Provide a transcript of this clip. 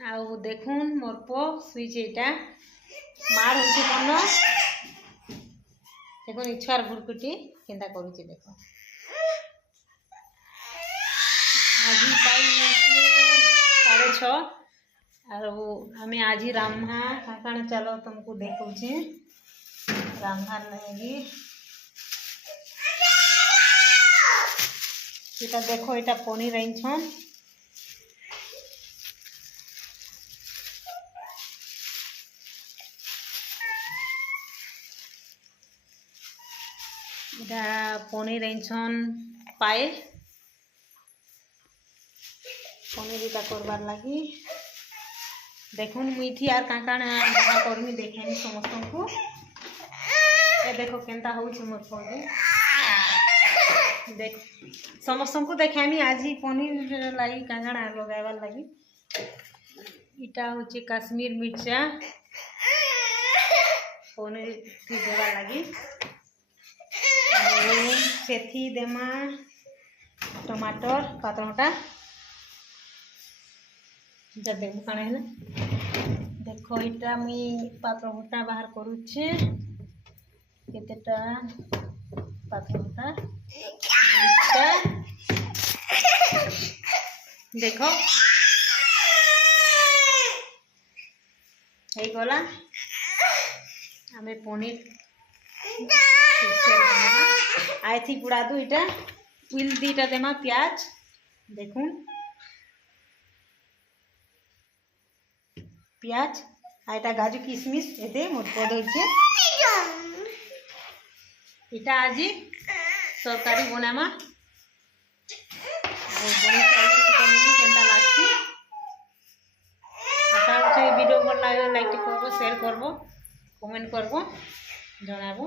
आउ देखुन मोर पो सुईच एटा मार होची कौन देखो इच्छार भुरकुटी केंता करूची देखो आज टाइम 6:30 और आम आज रामहा काकाण चलो तुमको देखुचे रामहार लगी এটা देखो এটা पनीर आईछन এটা पनीर आईछन पाए पनीर इटा करबार लगी देखुन मुझी यार काँ काण करमी देखेनी समस्त को ए देखो केनता होउछ मोर पगे देख समस्त को देखामी आज पनीर लगी काँ काण लगाइबार लगी इटा होची काश्मीर मिर्चा पनीर की देवार लगी सेथी देमा टमाटर पातरटा जा देखो काण है देखो इटा मुई पातरटा बाहर करूछे केतेटा पातरटा देखो हे गला आमे पनीर आई थी पुड़ा दू इटा उइल दीटा देमा प्याज देखुन प्याज आटा गाजू किशमिश एते मोर पद होचे इटा आज तरकारी बनामा बने केनता लागছে आशा होचे वीडियो भल लागे लाइक करबो शेयर करबो कमेंट करबो जणाबो।